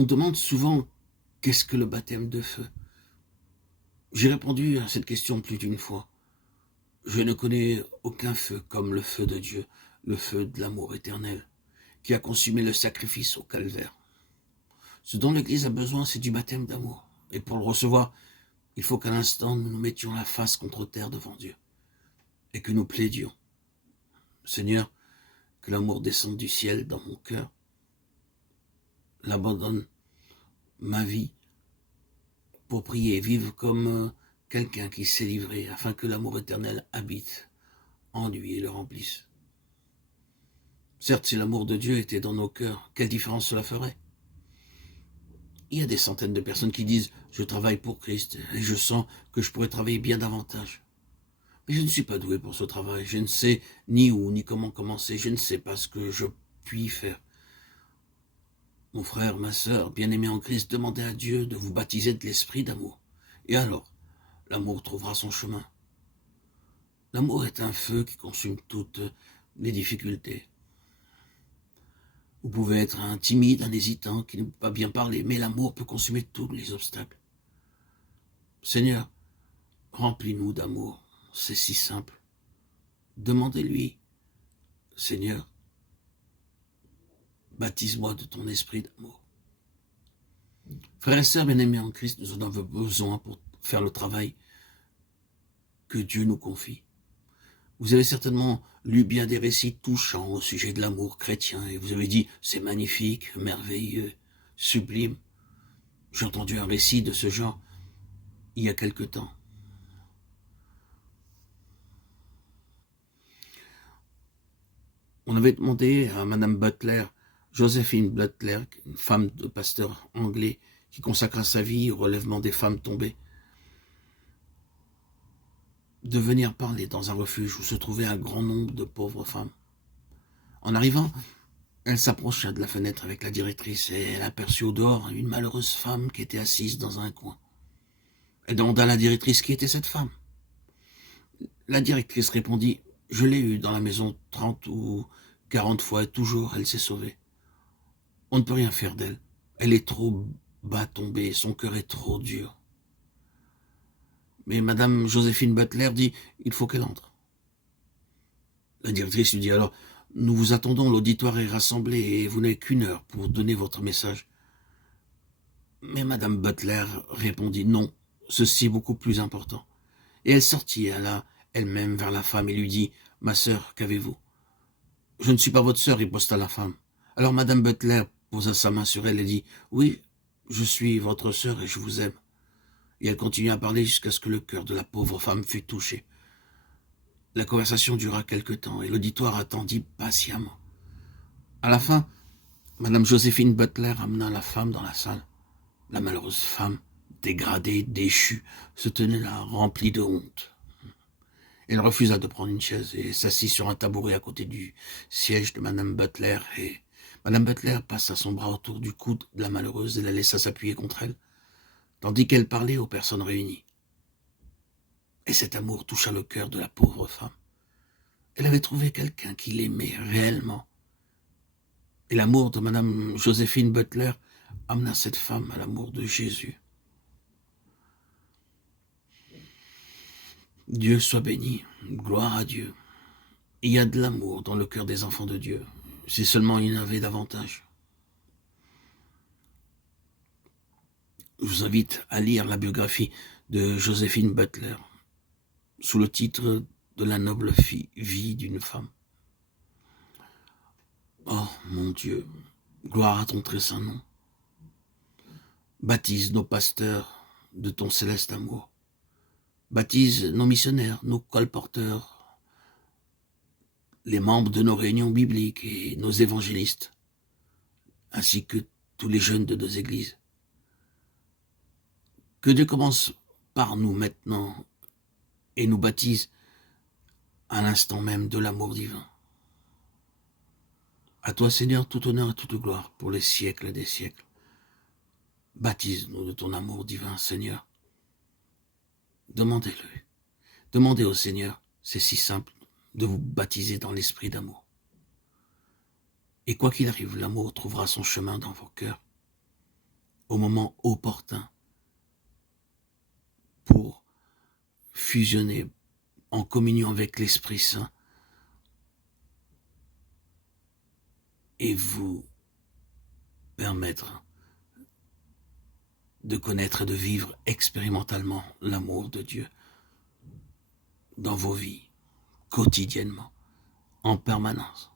On demande souvent « Qu'est-ce que le baptême de feu ?» J'ai répondu à cette question plus d'une fois. Je ne connais aucun feu comme le feu de Dieu, le feu de l'amour éternel, qui a consumé le sacrifice au calvaire. Ce dont l'Église a besoin, c'est du baptême d'amour. Et pour le recevoir, il faut qu'à l'instant, nous nous mettions la face contre terre devant Dieu et que nous plaidions. Seigneur, que l'amour descende du ciel dans mon cœur, l'abandonne ma vie pour prier et vivre comme quelqu'un qui s'est livré afin que l'amour éternel habite en lui et le remplisse. Certes, si l'amour de Dieu était dans nos cœurs, quelle différence cela ferait? Il y a des centaines de personnes qui disent « Je travaille pour Christ et je sens que je pourrais travailler bien davantage. » Mais je ne suis pas doué pour ce travail, je ne sais ni où ni comment commencer, je ne sais pas ce que je puis faire. Mon frère, ma sœur, bien-aimés en Christ, demandez à Dieu de vous baptiser de l'esprit d'amour. Et alors, l'amour trouvera son chemin. L'amour est un feu qui consume toutes les difficultés. Vous pouvez être un timide, un hésitant, qui ne peut pas bien parler, mais l'amour peut consumer tous les obstacles. Seigneur, remplis-nous d'amour, c'est si simple. Demandez-lui, Seigneur, baptise-moi de ton esprit d'amour. Frères et sœurs bien-aimés en Christ, nous en avons besoin pour faire le travail que Dieu nous confie. Vous avez certainement lu bien des récits touchants au sujet de l'amour chrétien et vous avez dit « c'est magnifique, merveilleux, sublime ». J'ai entendu un récit de ce genre il y a quelque temps. On avait demandé à Madame Butler, Joséphine Butler, une femme de pasteur anglais qui consacra sa vie au relèvement des femmes tombées, de venir parler dans un refuge où se trouvait un grand nombre de pauvres femmes. En arrivant, elle s'approcha de la fenêtre avec la directrice et elle aperçut au dehors une malheureuse femme qui était assise dans un coin. Elle demanda à la directrice qui était cette femme. La directrice répondit « Je l'ai eue dans la maison 30 ou 40 fois et toujours elle s'est sauvée. On ne peut rien faire d'elle. Elle est trop bas tombée, son cœur est trop dur. » Mais Madame Joséphine Butler dit « Il faut qu'elle entre. » La directrice lui dit alors « Nous vous attendons, l'auditoire est rassemblé et vous n'avez qu'1 heure pour donner votre message. » Mais Madame Butler répondit « Non, ceci est beaucoup plus important. » Et elle sortit, alla elle-même vers la femme et lui dit « Ma sœur, qu'avez-vous » ? « Je ne suis pas votre sœur, riposta la femme. Alors Madame Butler posa sa main sur elle et dit « Oui, je suis votre sœur et je vous aime. » Et elle continua à parler jusqu'à ce que le cœur de la pauvre femme fût touché. La conversation dura quelque temps et l'auditoire attendit patiemment. À la fin, Madame Joséphine Butler amena la femme dans la salle. La malheureuse femme, dégradée, déchue, se tenait là, remplie de honte. Elle refusa de prendre une chaise et s'assit sur un tabouret à côté du siège de Madame Butler et Madame Butler passa son bras autour du cou de la malheureuse et la laissa s'appuyer contre elle, tandis qu'elle parlait aux personnes réunies. Et cet amour toucha le cœur de la pauvre femme. Elle avait trouvé quelqu'un qui l'aimait réellement. Et l'amour de Madame Joséphine Butler amena cette femme à l'amour de Jésus. Dieu soit béni, gloire à Dieu. Il y a de l'amour dans le cœur des enfants de Dieu, si seulement il y en avait davantage. Je vous invite à lire la biographie de Joséphine Butler, sous le titre de la noble vie d'une femme. Oh mon Dieu, gloire à ton très saint nom. Baptise nos pasteurs de ton céleste amour. Baptise nos missionnaires, nos colporteurs, les membres de nos réunions bibliques et nos évangélistes, ainsi que tous les jeunes de nos églises. Que Dieu commence par nous maintenant et nous baptise à l'instant même de l'amour divin. À toi, Seigneur, tout honneur et toute gloire pour les siècles des siècles. Baptise-nous de ton amour divin, Seigneur. Demandez-le. Demandez au Seigneur, c'est si simple, de vous baptiser dans l'esprit d'amour. Et quoi qu'il arrive, l'amour trouvera son chemin dans vos cœurs. au moment opportun pour fusionner en communion avec l'Esprit Saint et vous permettre de connaître et de vivre expérimentalement l'amour de Dieu dans vos vies, quotidiennement, en permanence.